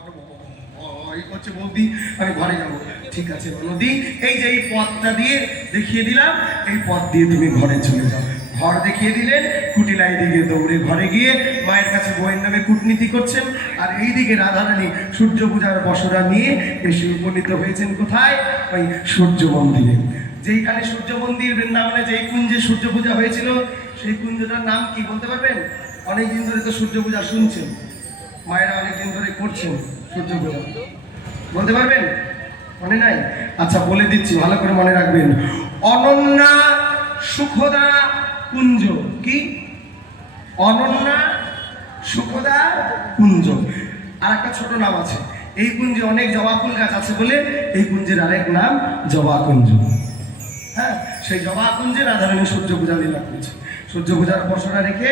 ভয় করছে বৌদি, আমি ঘরে যাবো। ঠিক আছে নদী, এই যে এই পথটা দিয়ে দেখিয়ে দিলাম, এই পথ দিয়ে তুমি ঘরে চলে যাও। ঘর দেখিয়ে দিলেন, কুটিলাই দিকে দৌড়ে ঘরে গিয়ে মায়ের কাছে বইয়ের নামে কূটনীতি করছেন। আর এইদিকে রাধারানী সূর্য পূজার বসরা নিয়ে এসে উপনীত হয়েছেন কোথায়? ওই সূর্য মন্দিরে। যেইখানে সূর্য মন্দির বৃন্দাবনে যেই কুঞ্জে সূর্য পূজা হয়েছিল, সেই কুঞ্জটার নাম কি বলতে পারবেন? অনেকদিন ধরে তো সূর্য পূজা শুনছেন, মায়েরা অনেকদিন ধরে করছেন সূর্য পূজা, বলতে পারবেন? মনে নাই? আচ্ছা বলে দিচ্ছি, ভালো করে মনে রাখবেন। অনন্যা সুখদা কুঞ্জ। কি? অনন্যা সুখদা কুঞ্জ। আর একটা ছোট নাম আছে। এই কুঞ্জে অনেক জবা ফুল গাছ আছে বলে এই কুঞ্জের আরেক নাম জবা কুঞ্জ। হ্যাঁ, সেই জবা কুঞ্জে রাধারানী সূর্য পূজা লীলা করেছে। সূর্য পূজার বসরা রেখে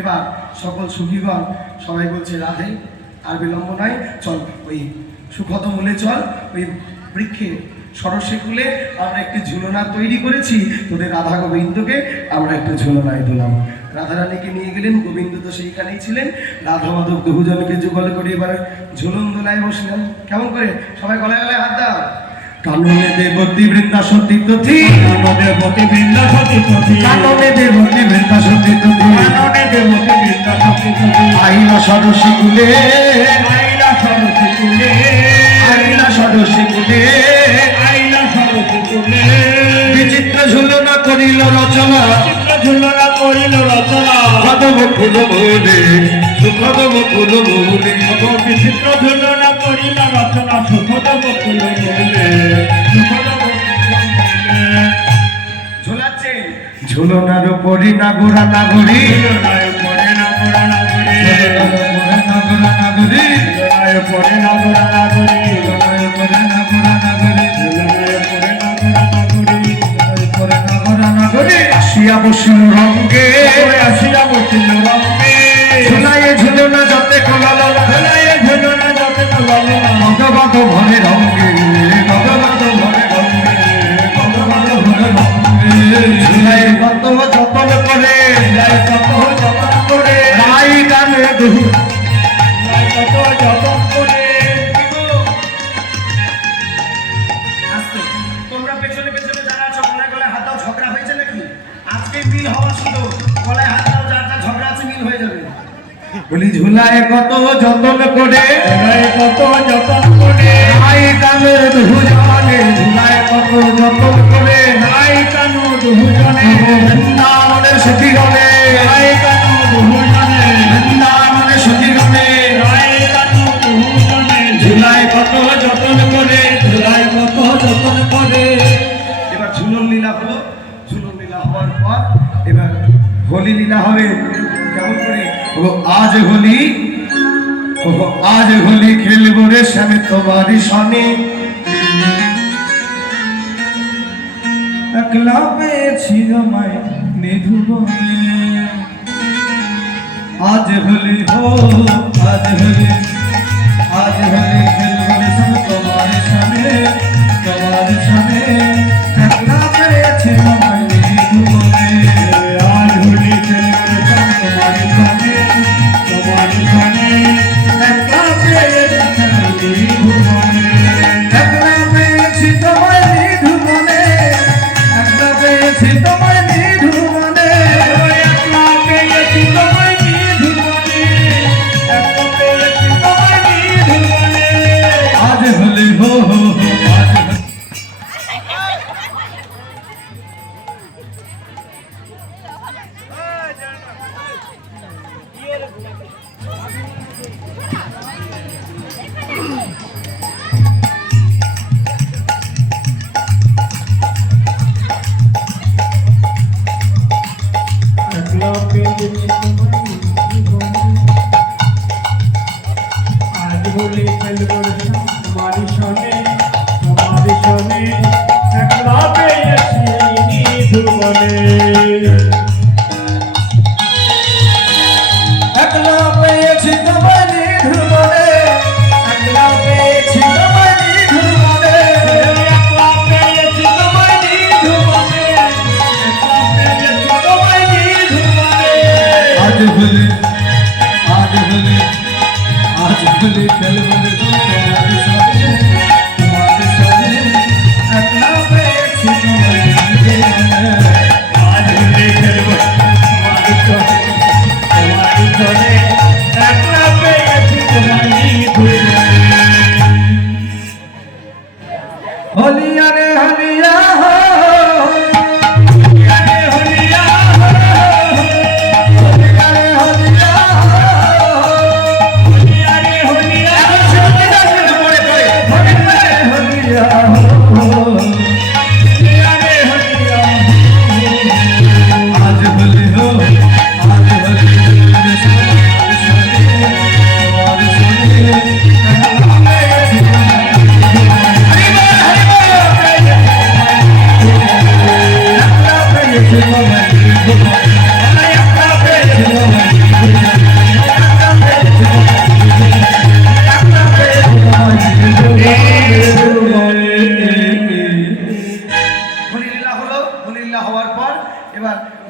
এবার সকল সুখীগণ সবাই বলছে, রাধে আর বিলম্ব নয়, চল ওই সুখদ মূলে চল, ওই বৃক্ষে সরস্বী কুলে আমরা একটি ঝুলনা তৈরি করেছি, তোদের রাধা গোবিন্দকে আমরা একটু ঝুলনায় দিলাম। রাধারানীকে নিয়ে গেলেন, গোবিন্দ তো সেইখানেই ছিলেন। রাধা মাধব বহুজনকে যুগল করে এবার ঝুলন দোলায় বসলেন। কেমন করে? সবাই গলায় গলায় হাত দাও। কাননে দেবতী বৃন্দা সতী তথি, কাননে দেবতী বৃন্দা সতী তথি, কাননে দেবতী বৃন্দা সতী তথি, কাননে দেবতী বৃন্দা সতী তথি। আইলা সরস্বী কুলে, আইলা সরস্বী কুলে, আইলা সরস্বী কুলে, আইলা সরস্বী কুলে। বিচিত্র ঝুলনা করিল রচনা, বিচিত্র ঝুলনা করিল রচনা। কদম ফুল মূলে, সুখদম ফুল মূলে, বিচিত্র ঝুলনা করিল রচনা। সুখদম ফুল মূলে, সুখদম ফুল মূলে। ঝোলাচ্ছেন ঝুলনার উপরি নাগরা নাগরী, ঝুলনার উপরে নাগরা নাগরী, নাগরা নাগরী, ঝুলনার উপরে নাগরা নাগরী, ঝুলনার উপরে নাগরা নাগরী, ঝুলনার উপরে নাগরা নাগরী, ঝুলনার উপরে নাগরা নাগরী। আসিয়া বসিল রঙ্গে, আসিয়া বসিল রঙ্গে। ঝুলাইয়ে ঝুলনা যাতে কোলালো, ঝুলাইয়ে ঝুলনা যাতে কোলালো। ভগবত ভরে রঙ্গে, ভগবত ভরে রঙ্গে, ভগবত ভরে রঙ্গে। ঝুলাই কত যতন করে, ঝুলাই কত যতন করে। রাই কানে দুহু, রাই কত যতন করে। আস্তে, তোমরা পেছনে পেছনে যারা আছো গলায় গলায় হাত দাও। ঝগড়া হয়েছে নাকি? আজকে মিল হওয়া শুধু, গলায় হাত দাও, যার যার ঝগড়া আছে মিল হয়ে যাবে। বলি ঝুলায় কত যতন করে, ঝুলায় কত যতন করে। রাই কানে দুহু জনে, ঝুলায় কত যতন করে। রাই কানু দুহু জনে, বৃন্দাবনের সখী গণে। রাই কানু দুহু জনে, বৃন্দাবনের সখী গণে। রাই কানু দুহু জনে, ঝুলায় কত যতন করে, ঝুলায় কত যতন করে। এবার ঝুলন লীলা হলো। ঝুলন লীলা হওয়ার পর এবার হোলি লীলা হবে। কেমন করে? ও আজ হোলি, ও আজ হোলি খেলবো রে স্বামী তোমারই সনে। একলা পেয়েছি আমায় নিধুবনে। আজ হোলি হো, আজ হোলি, আজ হোলি খেলবো রে স্বামী তোমারই সনে, তোমারই সনে। একলা পেয়েছি আমায় নিধুবনে। আজ হোলি খেলবো রে স্বামী তোমারই সনে, তোমারই সনে। একলা পেয়েছি আমায় নিধুবনে। একলা পেয়েছি তোমায় নিধুবনে, একলা পেয়েছি তোমায় নিধুবনে। একলা পেয়েছি তোমায় নিধুবনে, একলা পেয়েছি তোমায় নিধুবনে। আজ হোলি হো হো হো, আজ হোলি। হলিয়া হো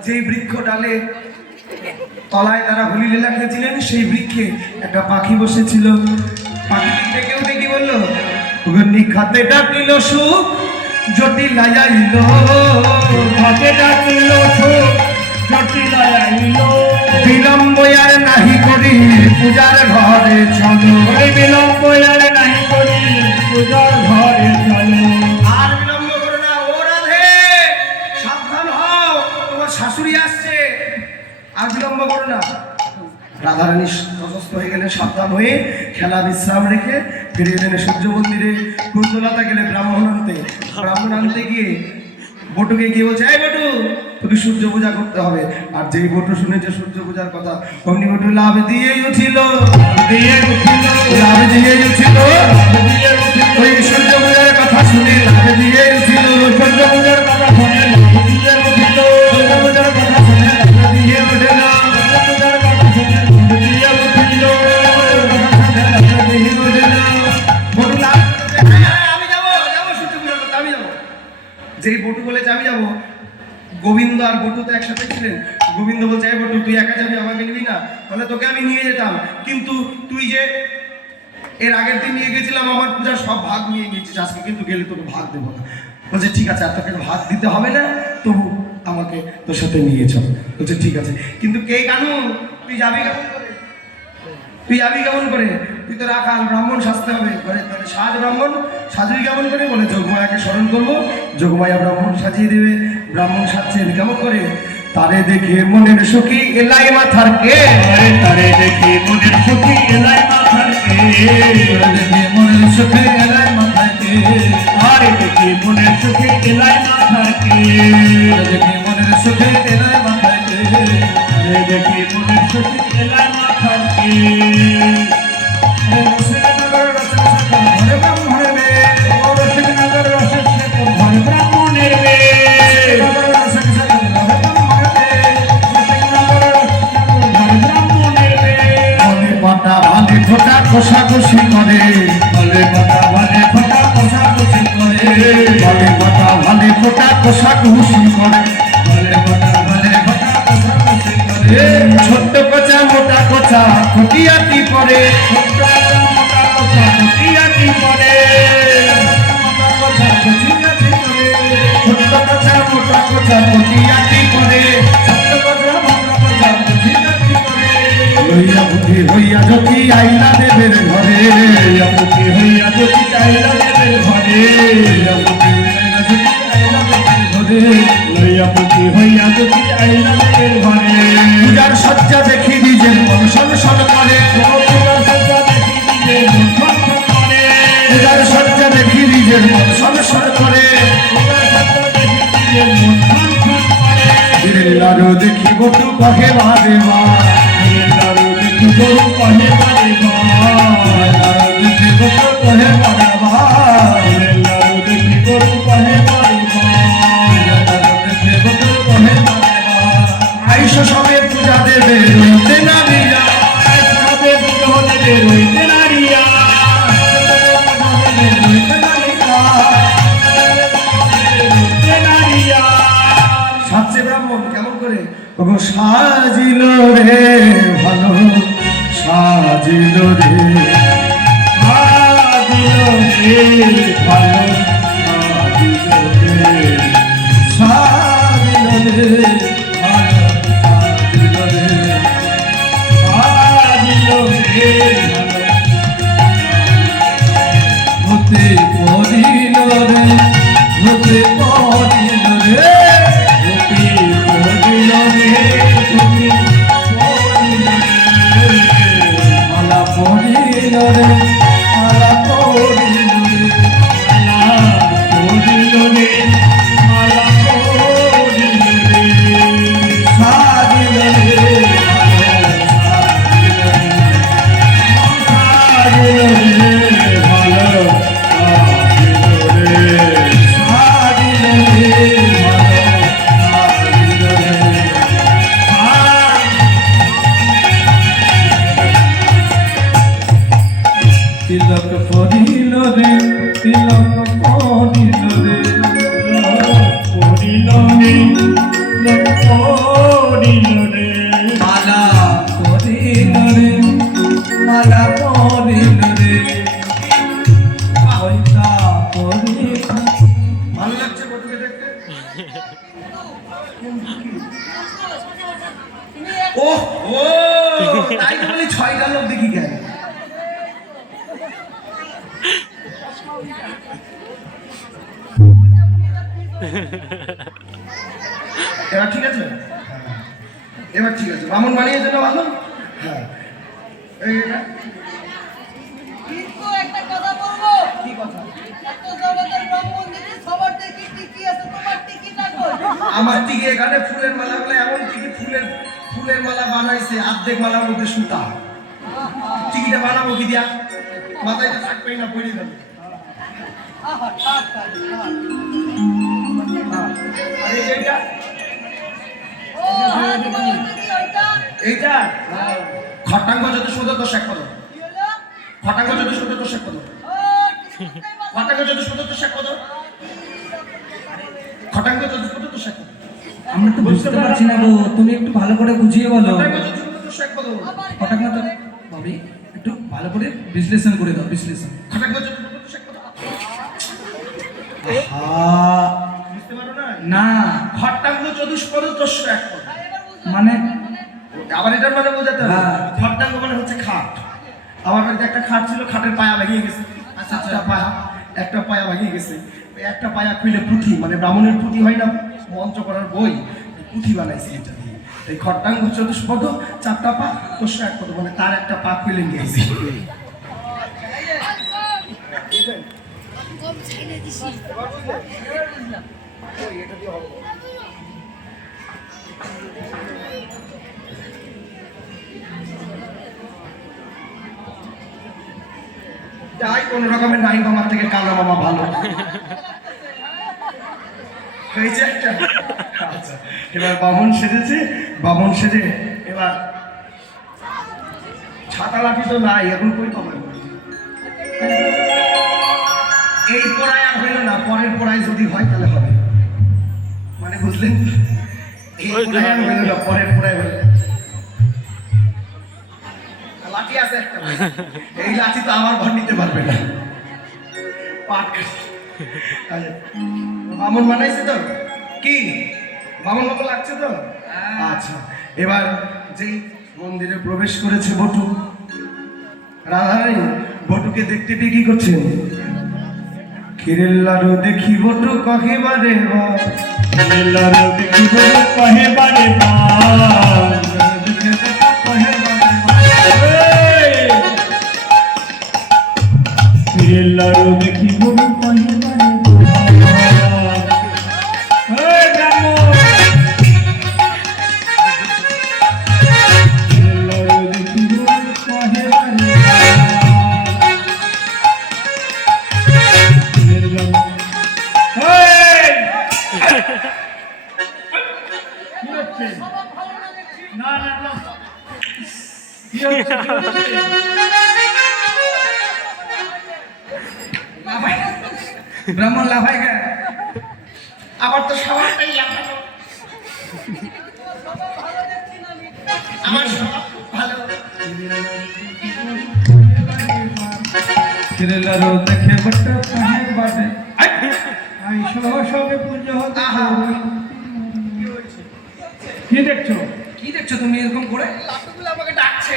যে বৃক্ষ ডালে তলায় তারা হোলি লীলা খেয়েছিলেন সেই বৃক্ষে একটা পাখি বসেছিল। পাখিটি ডেকে উঠে কি বললো? নিখাতে ডাকিল সুখ জটিলাইল, খাতে ডাকিল সুখ জটিলাইল, বিলম্ব আর নাহি করি পূজার ঘরে চলো, বিলম্ব আর নাহি করি পূজার ঘরে চলো। আর বিলম্ব করো না, ও রাধে সাবধান হও, তোমার শাশুড়ি আসছে, আর বিলম্ব করো না। রাধারানী অসুস্থ হয়ে গেলেন, সাবধান হয়ে খেলা বিশ্রাম রেখে ফিরে এলেন সূর্য মন্দিরে। কুন্দলতা গেলে ব্রাহ্মণ আনতে গিয়ে বটুকে গিয়ে বলছে, এই বটু তোকে সূর্য পূজা করতে হবে। আর যেই বটু শুনেছে সূর্য পূজার কথা, অমনি বটু লাভ দিয়েই উঠিল, লাভ দিয়েই উঠিল, ওই সূর্য পূজার কথা শুনে লাভ দিয়েই উঠিল, সূর্য পূজার কথা শুনে লাভ দিয়ে উঠিল, সূর্য পূজার কথা শুনে লাভ দিয়ে উঠিল, যেই বটু বলেছে আমি যাবো, গোবিন্দ আর বটু তো একসাথে ছিলেন। গোবিন্দ বলছে, এই বটু তুই একা যাবি, আমাকে নিবি না? তাহলে তোকে আমি নিয়ে যেতাম, কিন্তু তুই যে এর আগের দিন নিয়ে গেছিলাম আমার পূজার সব ভাগ নিয়ে গেছিস, আজকে কিন্তু গেলে তোকে ভাগ দেবো না। বলছে ঠিক আছে, আর তোকে ভাগ দিতে হবে না, তবু আমাকে তোর সাথে নিয়ে চল। বলছে ঠিক আছে, কিন্তু কে কানুন, তুই যাবি কেমন করে? তুই যাবি কেমন করে? তুই তো রাখাল, ব্রাহ্মণ সাজতে হবে ঘরে, তাহলে সাজ ব্রাহ্মণ, সাজবি কেমন করে? বলে যোগমায়াকে স্মরণ করবো, যোগমায়া ব্রাহ্মণ সাজিয়ে দেবে। ব্রাহ্মণ সাজছেন কেমন করে? তারে দেখে মনের সুখী এলাই মাথার কে, তারে দেখে মনের সুখী এলাই মাথার কে, তারে দেখে মনের সুখী এলাই মাথার কে, আরে দেখে মনের সুখী এলাই মাথার কে, দেখে মনের সুখী এলাই মাথার কে, দেখে মনের সুখী এলাই মাথার কে। কষাকষি করে, বলে কথা ভালে ফোটা কষাকষি করে, বলে কথা ভালে ফোটা কষাকষি করে, বলে কথা ভালে ফোটা কষাকষি করে। ছোট্ট কোচা মোটা কোচা খুটিয়াটি পরে, ছোট্ট কোচা মোটা কোচা খুটিয়াটি পরে, ছোট্ট কোচা মোটা কোচা খুটিয়াটি পরে, ছোট্ট কোচা মোটা কোচা খুটিয়াটি পরে। লইয়া বুদ্ধি হইয়া যদি আইলা দেবের ঘরে, বুদ্ধি হইয়া যদি আইলা দেবের ঘরে, লইয়া বুদ্ধি হইয়া যদি আইলা দেবের ঘরে। পূজার সজ্জা দেখি নিজের মন সনসন করে, পূজার সজ্জা দেখি নিজের মন সনসন করে, পূজার সজ্জা দেখি নিজের মন সনসন করে, পূজার সজ্জা দেখি নিজের মন সনসন করে। ধীরে লারো দেখি বটু কহে বারে মা, ধীরে লারো দেখি বটু কহে বারে মা, লারো দেখি বটু কহে বারে মা, ধীরে লারো দেখি বটু কহে বারে মা, লারো দেখি বটু কহে বারে মা। আইসো সবে পূজা দেবে রইতে নারিয়া, আইসো সবে পূজা দেবে রইতে নারিয়া, রইতে নারিয়া, রইতে নারিয়া। সাজছে ব্রাহ্মণ কেমন করে? ওগো সাজিল রে ভালো, সাজিল রে, সাজিল রে ভালো, সাজিল রে, সাজিল রে ভালো, সাজিল রে, সাজিল রে ভালো। হতে পড়িল রে, হতে তুমি পড়িল রে রূপে পড়িল রে তুমি পড়িল রে মালা পড়িল রে মালা পড়িল রে মালা পড়িল রে মালা পড়িল রে সাজিল রে তিলক পড়িল রে তিলক পড়িল রে পড়িল রে তিলক পড়িল রে মালা পড়িল রে মালা পড়িল রে পয়সা পড়িল ভালো লাগছে বটুকে দেখতে? ও ও তাই তো বলি 6টা লোক দেখি কেন? এবার ঠিক আছে? এবার ঠিক আছে। বামন বানিয়েছে না ভালো? হ্যাঁ এই না কিন্তু একটা কথা বলবো। কি কথা? এত জগতের ব্রাহ্মণ দিদি সবার দেখি টিকি আছে, তোমার টিকিটা কই? আমার দিকে এখানে ফুলের মালা বলে এমন টিকি ফুলের মালা বানাইছে অর্ধেক মালার মধ্যে সুতা। টিকিটা বানাবো কি দিয়া? মাথায় তো থাকবেই না, পড়ে যাবে। আহা থাক থাক। আরে এইটা ও হ্যাঁ তোমার দিদি ওইটা এইটা খটাঙ্গ যত শোধ তো শেখ পদ। কি হলো? খটাঙ্গ যত শোধ তো শেখ পদ। ও টিকিটাই বাবা। খটাঙ্গ যত শোধ তো শেখ পদ। খটাঙ্গ যত শোধ তো শেখ পদ। আমরা তো বুঝতে পারছি না গো, তুমি একটু ভালো করে বুঝিয়ে বলো। খটাঙ্গ যত শোধ তো শেখ পদ। আবার হঠাৎ না তো ভাবি একটু ভালো করে বিশ্লেষণ করে দাও, বিশ্লেষণ। খটাঙ্গ যত শোধ তো শেখ পদ। বুঝতে পারো না? না খটাঙ্গ চতুষ্পদ তো শেখ পদ। এবার বুঝো। মানে আবার এটার মানে বোঝাতে হবে। হ্যাঁ। খটাঙ্গ মানে হচ্ছে খাট। আমার বাড়িতে একটা খাট ছিল, খাটের পায়া ভেঙে গেছে। আচ্ছা, আচ্ছা। একটা পায়া ভেঙে গেছে। ওই একটা পায়া খুলে পুঁথি, মানে ব্রাহ্মণের পুঁথি হয় না, মন্ত্র করার বই, পুঁথি বানাইছে এটা দিয়ে। এই খটাঙ্গ চতুষ্পদ 4টা পা, তো শেখ পদ মানে তার একটা পা খুলে গেছে। তাই কোন রকমের নাই মামার থেকে কালো মামা ভালো হয়েছে একটা। আচ্ছা এবার বামন সেজেছে, বামন সেজে এবার ছাতা লাঠি তো নাই, এখন কই পাবেন? এই পড়ায় আর হইল না, পরের পড়ায় যদি হয় তাহলে হবে, মানে বুঝলেন? এই পড়ায় আর হইল না, পরের পড়ায় হইল। লাঠি আছে একটা, এই লাঠি তো আমার ঘর নিতে পারবে না। পাট কাঠি। বামন বানাইছে তো? কি বামন মতো লাগছে তো? আচ্ছা এবার যেই মন্দিরে প্রবেশ করেছে বটু, রাধারানী বটুকে দেখতে পেয়ে কি করছেন? ক্ষীরের লাড়ু দেখি বটু কহেবারে বার, ক্ষীরের লাড়ু দেখি বটু কহেবারে বার, ক্ষীরের লাড়ু দেখি বটু কহেবারে বার। সবার ভালো না দেখছি। ব্রাহ্মণ লাফাই গে, আবার তো সবারটাই লাফানো। সবার ভালো দেখছি না আমি। আমার সব ভালো। ক্ষীরের লাড়ু দেখে বটু কহেবারে আই সবে পুজো হতে। আহা কি হয়েছে? কি দেখছো, কি দেখছো তুমি এরকম করে? লাটুগুলো আমাকে ডাকছে।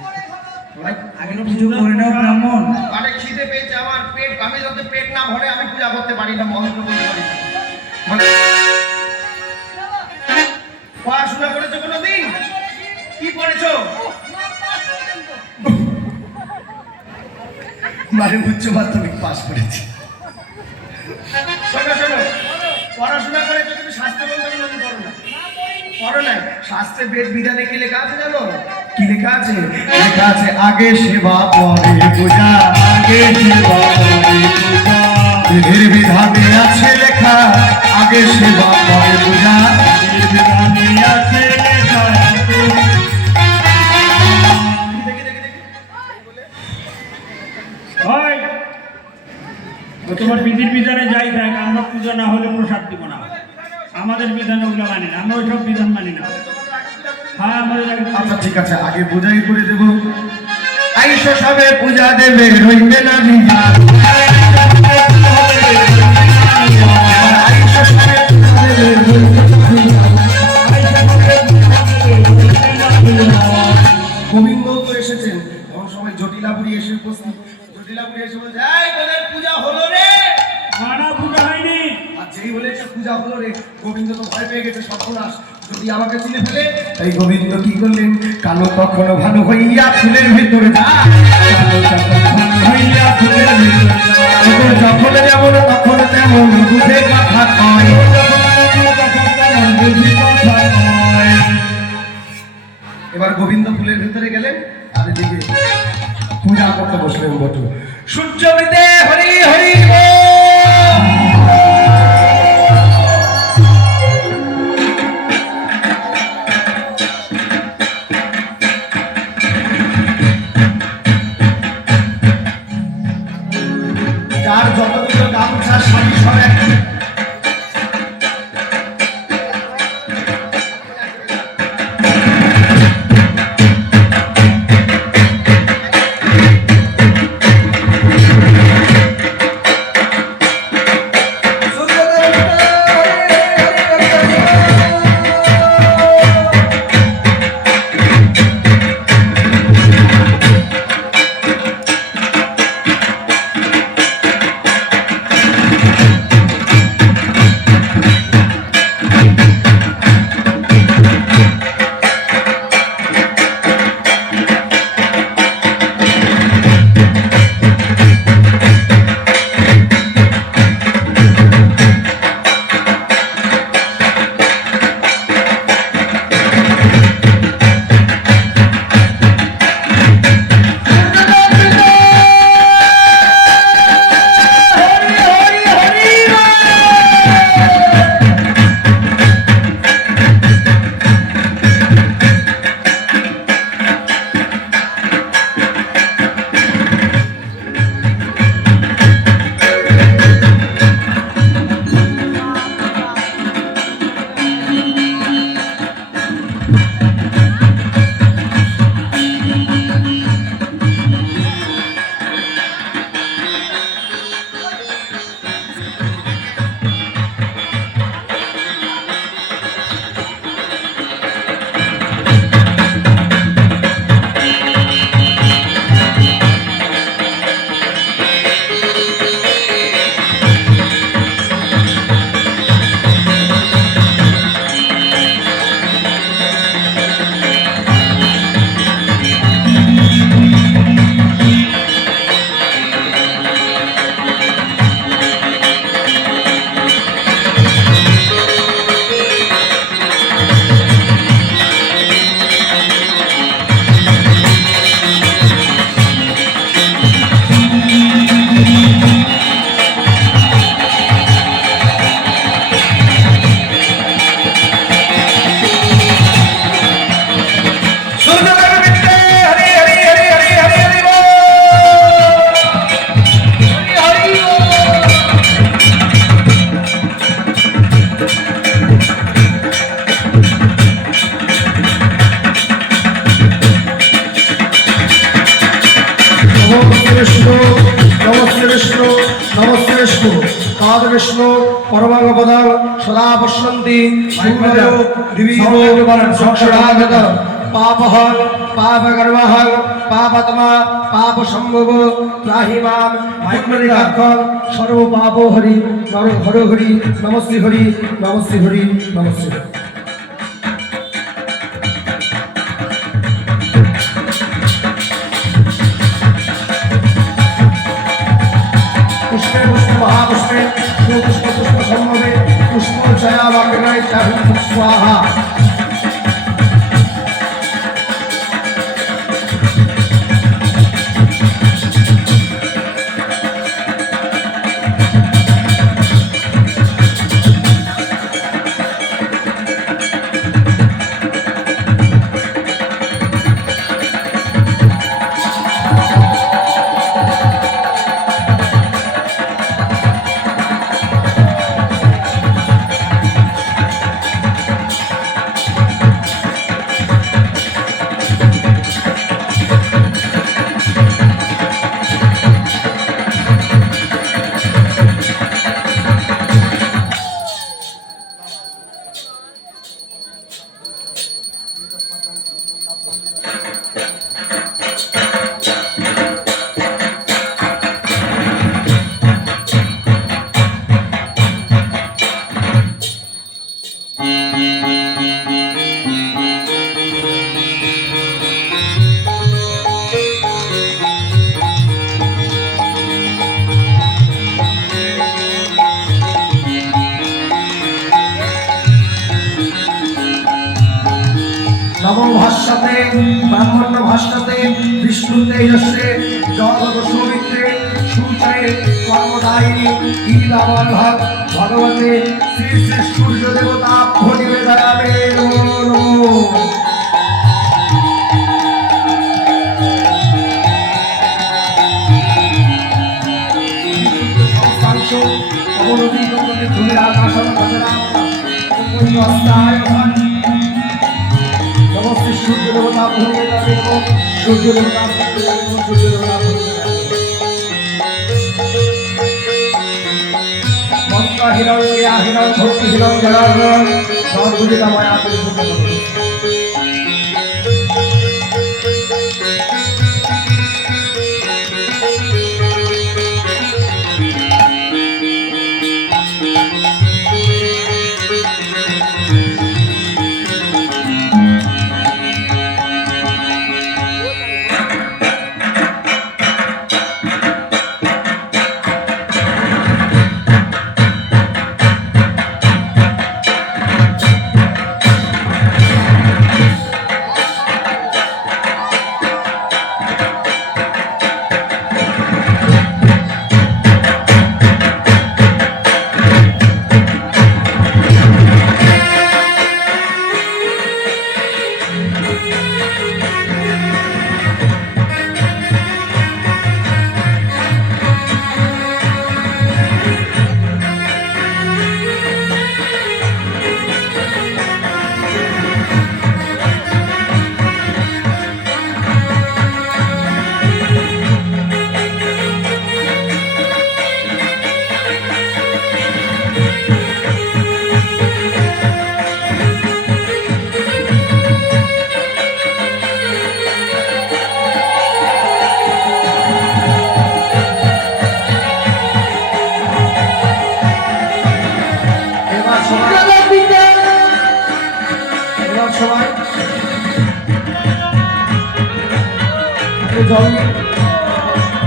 পরে ভালো। ভাই আগে পুজো করে নাও ব্রাহ্মণ। মানে খিদে পেয়েছে আমার, পেট, আমি যত পেট না ভরে আমি পূজা করতে পারি না, মন্ত্র বলতে পারি না। মানে পড়াশোনা করেছো কোনোদিন? কি পড়েছো? মানে উচ্চ মাধ্যমিক পাস করেছি। শোনো শোনো, পড়াশোনা করেছো কিন্তু শাস্ত্র বলতে কোনোদিন করো না, করো না। শাস্ত্রে বেদ বিধানে কি লেখা আছে জানো? কি লেখা আছে? লেখা আছে আগে সেবা পরে পূজা, আগে সেবা পরে পূজা। বেদের বিধানে আছে লেখা আগে সেবা পরে পূজা, বেদের বিধানে আছে লেখা। ওই, ও তোমার বিধির বিধানে যাই থাক, আমরা পুজো না হলে প্রসাদ দিব না। আমাদের বিধান ওগুলো মানি না, আমরা ওইসব বিধান মানি না। হ্যাঁ, আমাদের আচ্ছা ঠিক আছে, আগে পূজাই করে দেব। আইস সবে পূজা দেবে, রইবে না বিজা। আইস সবে পূজা দেবে, রইবে না বিজা। গোবিন্দ তো এসেছেন, তখন সবাই জটিলাপুরি এসে উপস্থিত। জটিলাপুরি এসে বলছে, এই তোদের পূজা হলো রে। মানা পূজা হয়নি। আর যেই বলে একটা পূজা হলো রে, গোবিন্দ তো ভয় পেয়ে গেছে, সর্বনাশ যদি আমাকে চিনে ফেলে। তাই গোবিন্দ কি করলেন? কালো কখনো ভালো হইয়া ফুলের ভিতরে যায়, কালো কখনো ভালো হইয়া ফুলের ভিতরে যায়। যখন যেমন তখন তেমন বুঝে কথা কয়, এবার গোবিন্দ ফুলের ভিতরে গেলেন, আর এদিকে পূজা করতে বসলেন বটু। সূর্যবৃতে হরি হরি বল। যার যতগুলো গামছা শাড়ি সব এক। তদ বিষ্ণু পরমাঙ্গপদং সদা পশ্যন্তি সূর্যো দিবিবো সংসরাগত পাপহং পাপকর্মহং পাপাত্মা পাপ সম্ভব ত্রাহি মাম পুণ্ডরীকাক্ষং সর্ব পাপ হরি নর হর হরি নমস্তে হরি নমস্তে হরি নমস্তে হরি। পুষ্পে পুষ্প মহাপুষ্পে সুপুষ্প পুষ্প সম্ভবে পুষ্প জয়া বাক্যায় চাহুম স্বাহা। নবম ভাষ্যতে ব্রাহ্মণ্য ভাষ্যতে বিষ্ণু তেজস্বে জগৎ সৌমিত্রে সূর্যে কর্মদায়িনী ঈদাবন্ধ ভগবতে শ্রী শ্রী সূর্য দেবতা নিবেদয়ামে নমো নমো। সংস্থাংশ অবনতি কর্মে ধরে আকাশন ভজনা নমস্তে সূর্য দেবতা ভূমি সূর্য দেবতা সূর্য দেবতা মন্ত্র হিরণ ক্রিয়া হিরণ ভক্তি হিরণ জড়ান সর্বদিতা মায়া পরিপূর্ণ।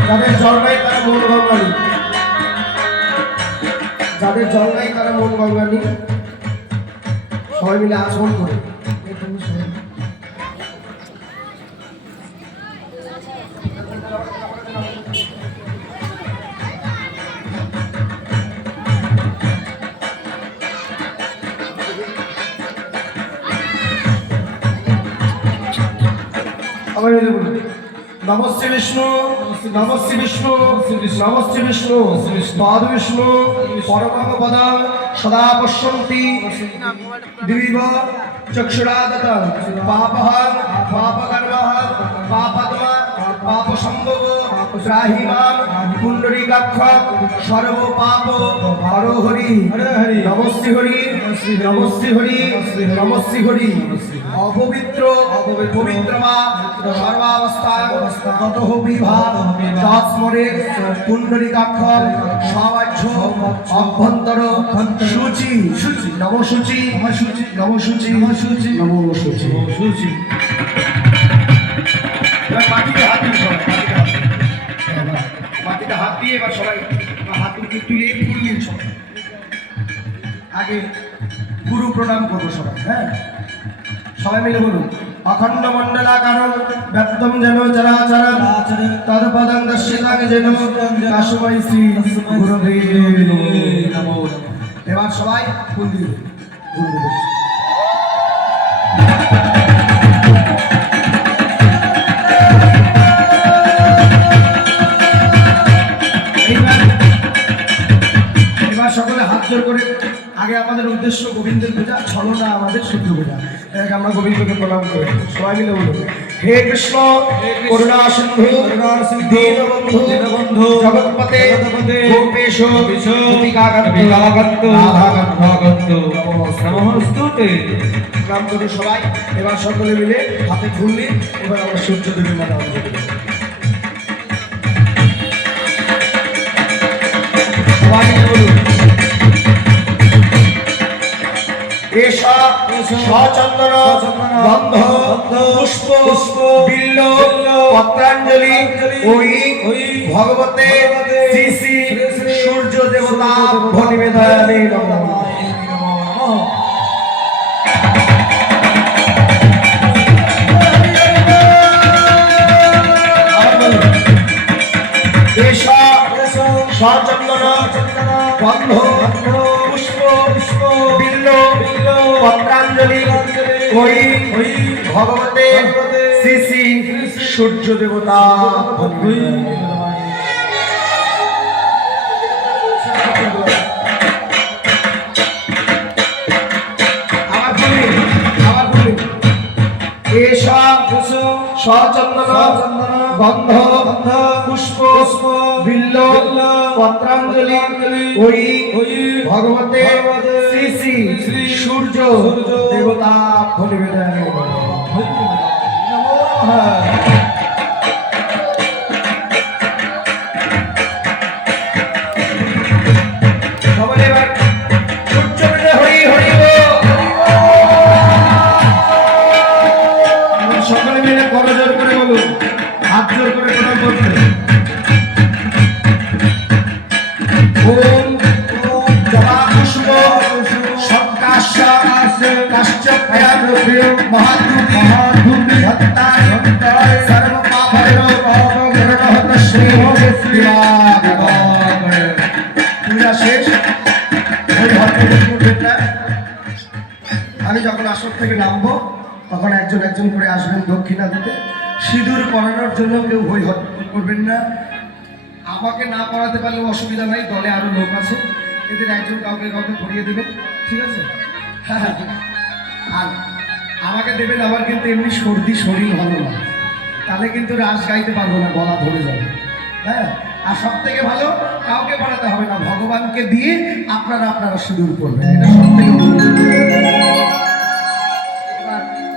যাদের জল নাই তারা মন গঙ্গানি, যাদের জল নাই তারা মন গঙ্গানি। সবাই মিলে আসন করে সবাই মিলে বলুন নমস্তে বিষ্ণু নমস্তে বিষ্ণু নমস্তে বিষ্ণু পাদ বিষ্ণু পরমপদ সদা পশ্যন্তি দিবিব চক্ষুরাদত পাপঃ পাপকর্মঃ পাপাত্মা পাপ সম্ভব ত্রাহি মাম পুণ্ডরীকাক্ষং সর্ব পাপ হর হরি নমস্তে হরি নমস্তে হরি নমস্তে হরি অপবিত্র পবিত্র বা সর্বাবস্থায় গতঃ বিভাগ তস্মরে পুণ্ডরীকাক্ষর সবাহ্য অভ্যন্তর শুচি নমশুচি নমশুচি এবার মাটিতে হাত দিন সবাই, মাটিতে হাত দিয়ে এবার সবাই হাত তুলে ফুল দিন সবাই। আগে গুরু প্রণাম করবো সবাই, হ্যাঁ সবাই মিলে বলুন। অখণ্ড মণ্ডলাকারং ব্যক্তং যেন চরাচরং তৎপদং দর্শিতাং যেন তস্मै শ্রী গুরবে নমঃ। এবার সবাই ফুল দিবে গুরুদেব। এবার সকলে হাত জোর করে, আগে আমাদের উদ্দেশ্য গোবিন্দের পূজা, ছলনা আমাদের শুদ্ধ পূজা। আমরা গোবিন্দকে প্রণাম করি, সবাই মিলে বলুন। হে কৃষ্ণ করুণা সিন্ধু দীনবন্ধু জগৎপতে গোপেশ গোপিকাকান্ত নমস্তুতে। প্রণাম করুন সবাই। এবার সকলে মিলে হাতে ফুল নিয়ে এবার আমরা সূর্য দেবের মালা অঞ্জলি দেব। সবাই মিলে বলুন। এষা সচন্দন গন্ধ পুষ্প বিল্ল পত্রাঞ্জলি ওই ভগবতে শ্রী শ্রী সূর্য দেবতা নিবেদনে নমঃ। এষা সচন্দন গন্ধ পুষ্প বিল্ল পত্রাঞ্জলি ওই ভগবতে শ্রী শ্রী সূর্য দেবতা। আবার বলি এষা সচন্দন গন্ধ পুষ্প বিল্ল পত্রাঞ্জলি ওই ভগবতে শ্রী শ্রী সূর্য দেবতা নিবেদনে সবাই এবার সূর্য হরি হরি সকলে মিলে করজোর করে বলুন, হাত জোর করে প্রণাম করতে। ওম জবা পুষ্প মহাধূমি হত্তায় সর্ব পাপের পূজা শেষ। আমি যখন আসর থেকে নামবো তখন একজন একজন করে আসবেন দক্ষিণা দিতে। সিঁদুর পরানোর জন্য কেউ হই হট্টগোল করবেন না। আমাকে না পড়াতে পারলেও অসুবিধা নাই, দলে আরো লোক আছে, এদের একজন কাউকে কাউকে পড়িয়ে দেবেন, ঠিক আছে? আর আমাকে দেবেন, আমার কিন্তু এমনি সর্দি শরীর ভালো না, তাহলে কিন্তু রাস গাইতে পারবো না, গলা ধরে যাবে। হ্যাঁ, আর সব থেকে ভালো কাউকে পড়াতে হবে না, ভগবানকে দিয়ে আপনারা সিঁদুর পড়বেন, এটা সব থেকে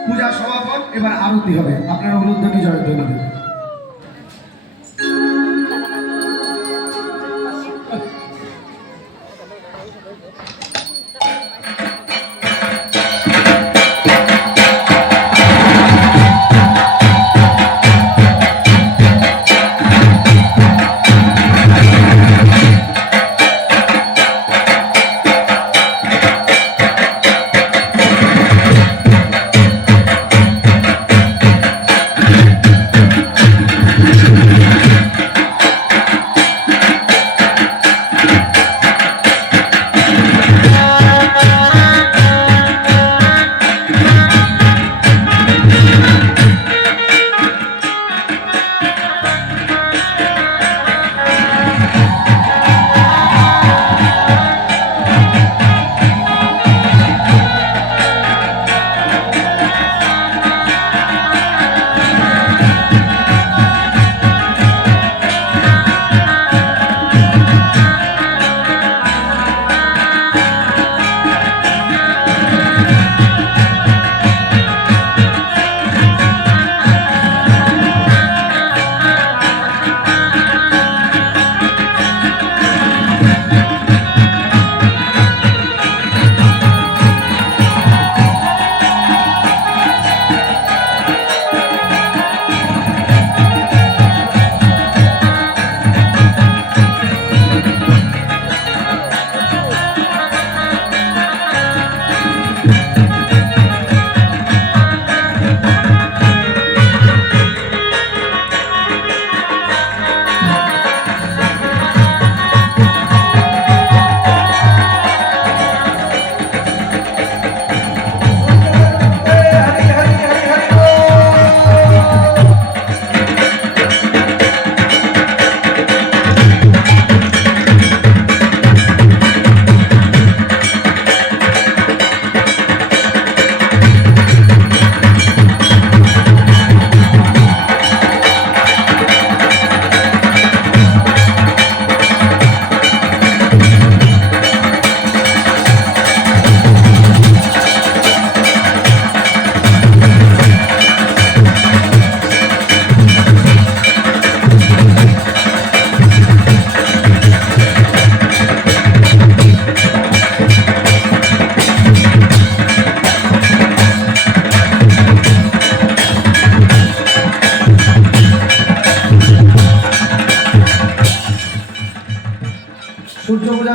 পূজা সমাপন। এবার আরতি হবে, আপনারা উলুধ্বনি জয়ধ্বনি দেবেন।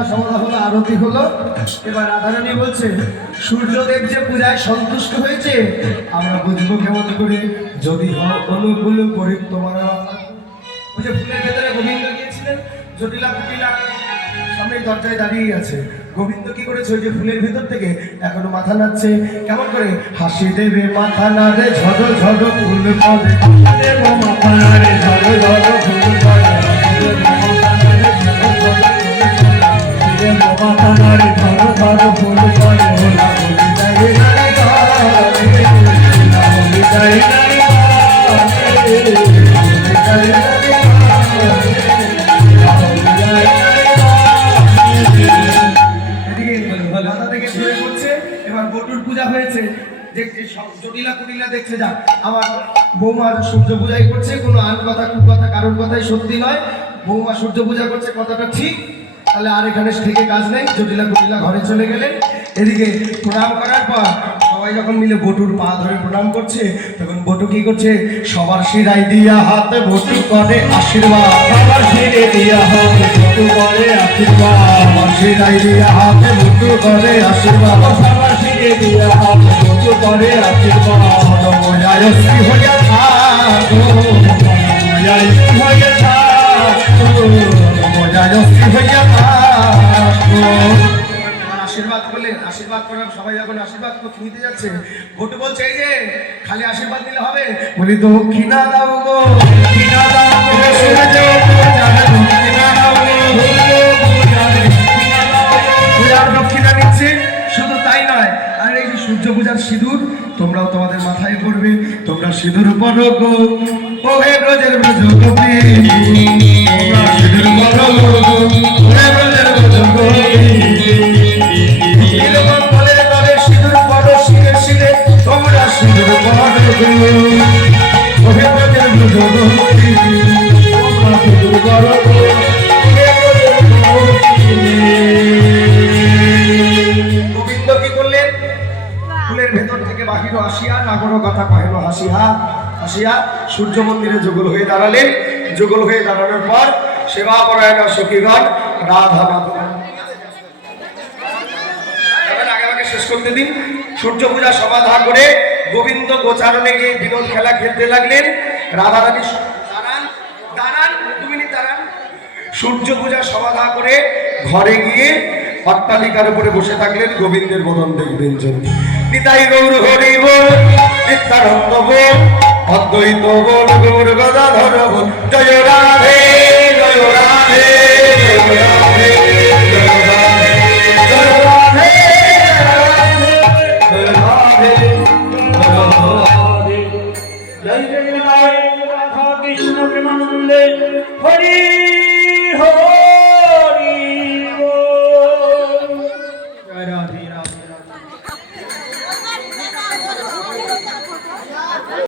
সমাধা হলো, আরতি হলো। এবার রাধারানী বলছে সূর্যদেব যে পূজায় সন্তুষ্ট হয়েছে, আমরা বুঝবো কেমন করে? যদি অনুকূল করি তোমার ওই যে ফুলের ভেতরে গোবিন্দ গিয়েছিলেন, জটিলা কুটিলা সামনে দরজায় দাঁড়িয়ে আছে। গোবিন্দ কি করেছে? ওই যে ফুলের ভেতর থেকে এখনো মাথা নাড়ছে। কেমন করে? হাসি দেবে মাথা নাড়ে, ঝড় ঝড় ফুল পড়ে, দেব মাথা নাড়ে, ঝড় ঝড় ফুল পড়ে, দেব মাথা নাড়ে, ঝড় ঝড় ফুল পড়ে, হোলা হোলি যাই নারী গানে, হোলা হোলি যাই নারী গানে, হোলি যাই নারী পূজা হয়েছে। দেখছে জটিলা কুটিলা দেখছে, যা আমার বৌমা সূর্য পূজাই করছে, কোনো আন কথা কুকথা কারোর কথাই সত্যি নয়। বৌমা সূর্য পূজা করছে, কথাটা ঠিক, তাহলে আর এখানে থেকে কাজ নেই। জটিলা কুটিলা ঘরে চলে গেলেন। এদিকে প্রণাম করার পর সবাই যখন মিলে বটুর পা ধরে প্রণাম করছে, তখন বটু কি করছে? সবার শিরাই দিয়া হাতে বটু করে আশীর্বাদ, সবার শিরে দিয়া হাতে বটু করে আশীর্বাদ, সবার শিরাই দিয়া হাতে বটু করে আশীর্বাদ, সবার শিরে দিয়া হাতে বটু করে আশীর্বাদ। মজায় শ্রী হইয়া থাকো, মজায় শ্রী হইয়া থাকো, মজায় শ্রী হইয়া থাকো। আশীর্বাদ করলেন। আশীর্বাদ করার সবাই যখন আশীর্বাদ নিতে যাচ্ছে, বটু বলছে এই যে খালি আশীর্বাদ দিলে হবে, বলি দক্ষিণা দাও গো, দক্ষিণা দাও গো, দক্ষিণা দাও গো, দক্ষিণা নিচ্ছে। শুধু তাই নয়, আর এই যে সূর্য পূজার সিঁদুর তোমরাও তোমাদের মাথায় পড়বে, তোমরা সিঁদুর পরো গো, ও হে ব্রজের ব্রজ গোপী, তোমরা সিঁদুর পরো গো, ও হে ব্রজের ব্রজ গোপী। এরকম বলে তবে সিঁদুর পরো শিরে শিরে, তোমরা সিঁদুর পরো গো, ও হে ব্রজের ব্রজ গোপী, তোমরা সিঁদুর পরো গো, ও হে ব্রজের ব্রজ গোপী। গোবিন্দ কি করলেন? ফুলের ভেতর থেকে বাহির আসিয়া নাগর কথা কহেন হাসিয়া হাসিয়া সূর্য মন্দিরে যুগল হয়ে দাঁড়ালেন। যুগল হয়ে দাঁড়ানোর পর সেবা পরায়ণ সখীগণ রাধা আগে শেষ করতে দিন। সূর্য পূজা সমাধা করে গোবিন্দ গোচারণে গিয়ে বিনোদ খেলা খেলতে লাগলেন। রাধা রানী দাঁড়ান দাঁড়ান 2 মিনিট দাঁড়ান। সূর্য পূজা সমাধা করে ঘরে গিয়ে অট্টালিকার উপরে বসে থাকলেন। গোবিন্দের বদন দেখবেন যদি নিতাই গৌর হরি বল, নিত্যানন্দ বল, অদ্বৈত বল, গৌর গদাধর বল, জয় রাধে জয় রাধে জয় রাধে জয় রাধে জয় রাধে জয় রাধে জয় জয় রাধা কৃষ্ণ প্রেমানন্দে হরি হরি বল। জয় রাধে রাধে রাধে।